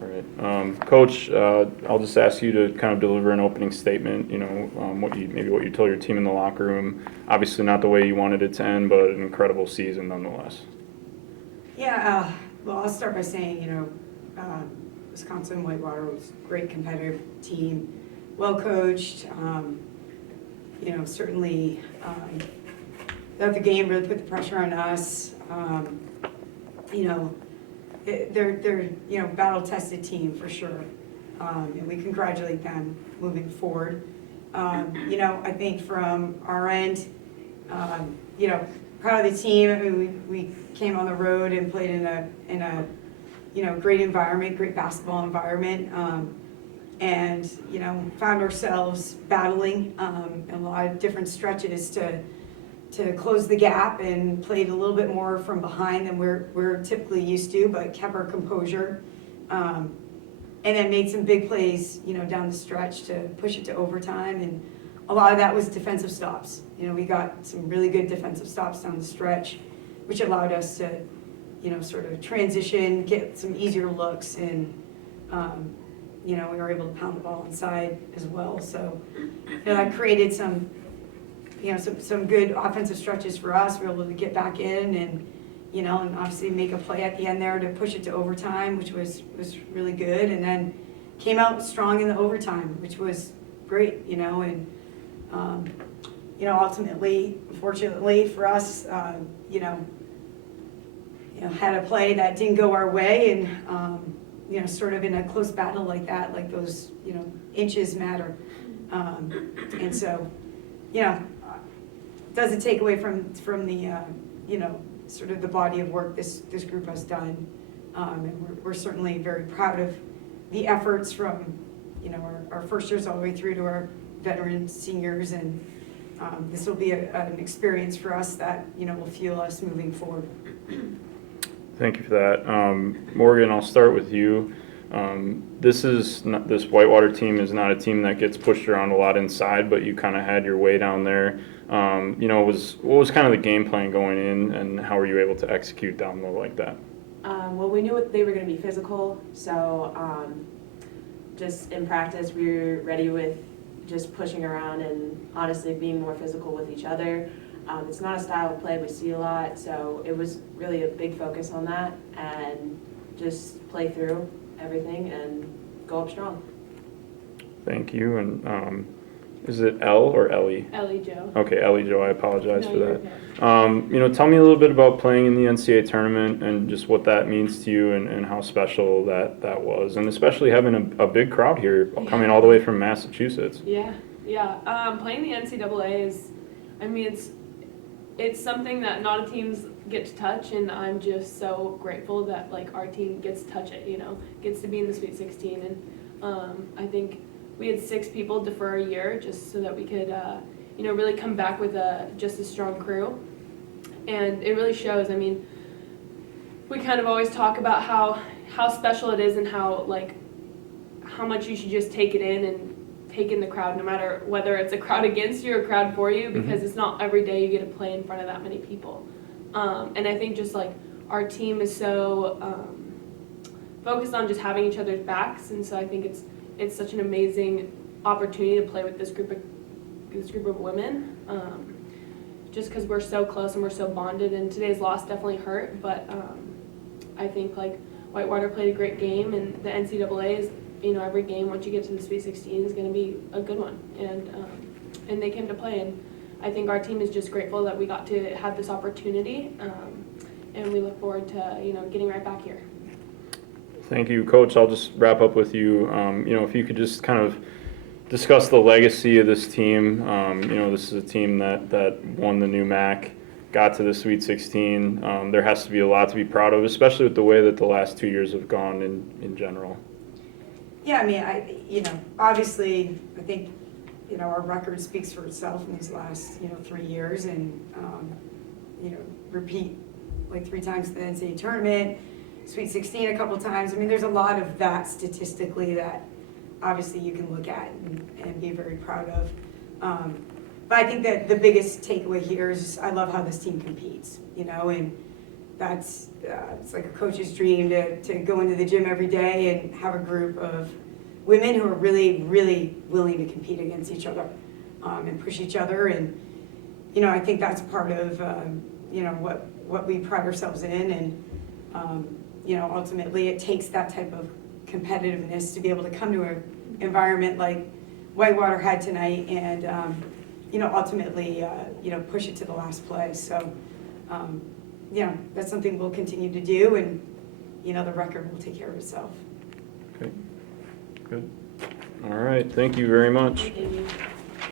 All right. Coach, I'll just ask you to kind of deliver an opening statement, what you told your team in the locker room. Obviously not the way you wanted it to end, but an incredible season nonetheless. Yeah, well, I'll start by saying, Wisconsin-Whitewater was a great competitive team, well coached. Certainly throughout the game really put the pressure on us. They're battle-tested team for sure, and we congratulate them moving forward. I think from our end, proud of the team. I mean, we came on the road and played in a great environment, great basketball environment, and found ourselves battling a lot of different stretches to close the gap, and played a little bit more from behind than we're typically used to, but kept our composure, and then made some big plays down the stretch to push it to overtime. And a lot of that was defensive stops. We got some really good defensive stops down the stretch, which allowed us to sort of transition, get some easier looks, and we were able to pound the ball inside as well. So that created some good offensive stretches for us. We were able to get back in and obviously make a play at the end there to push it to overtime, which was really good. And then came out strong in the overtime, which was great, and ultimately, unfortunately for us, had a play that didn't go our way, and sort of in a close battle like that, like those inches matter, and so doesn't take away from the sort of the body of work this group has done, and we're certainly very proud of the efforts from our first years all the way through to our veteran seniors, and this will be an experience for us that will fuel us moving forward. Thank you for that. Morgan, I'll start with you. This Whitewater team is not a team that gets pushed around a lot inside, but you kind of had your way down there. What was kind of the game plan going in, and how were you able to execute down low like that? Well, we knew they were going to be physical, so just in practice we were ready with just pushing around and honestly being more physical with each other. It's not a style of play we see a lot, so it was really a big focus on that, and just play through everything and go up strong. Thank you. And is it Elle or Ellie? Ellie Jo. Okay, Ellie Jo, I apologize for that. Okay. Tell me a little bit about playing in the NCAA tournament and just what that means to you, and how special that was, and especially having a big crowd here coming all the way from Massachusetts. Yeah. Playing the NCAA is, it's something that not a teams get to touch, and I'm just so grateful that our team gets to touch it. Gets to be in the Sweet 16, and I think we had 6 people defer a year just so that we could really come back with just a strong crew, and it really shows. We kind of always talk about how special it is, and how much you should just take it in and take in the crowd, no matter whether it's a crowd against you or a crowd for you, because it's not every day you get to play in front of that many people. And I think just our team is so focused on just having each other's backs, and so I think it's such an amazing opportunity to play with this group of women, just because we're so close and we're so bonded. And today's loss definitely hurt, but I think Whitewater played a great game, and the NCAA is, every game once you get to the Sweet 16 is going to be a good one, and they came to play, and I think our team is just grateful that we got to have this opportunity, and we look forward to getting right back here. Thank you, Coach. I'll just wrap up with you. If you could just kind of discuss the legacy of this team. This is a team that won the new MAC, got to the Sweet 16. There has to be a lot to be proud of, especially with the way that the last 2 years have gone in general. Yeah, obviously, I think, our record speaks for itself in these last, 3 years, and, repeat 3 times the NCAA tournament, Sweet 16 a couple times. There's a lot of that statistically that obviously you can look at and be very proud of. But I think that the biggest takeaway here is I love how this team competes, and that's, it's like a coach's dream to go into the gym every day and have a group of women who are really, really willing to compete against each other, and push each other. And, you know, I think that's part of, you know, what we pride ourselves in. And, you know, ultimately it takes that type of competitiveness to be able to come to an environment like Whitewater had tonight and, you know, ultimately, you know, push it to the last play. So, you know, that's something we'll continue to do, and, you know, the record will take care of itself. Okay, good. All right, thank you very much. Thank you.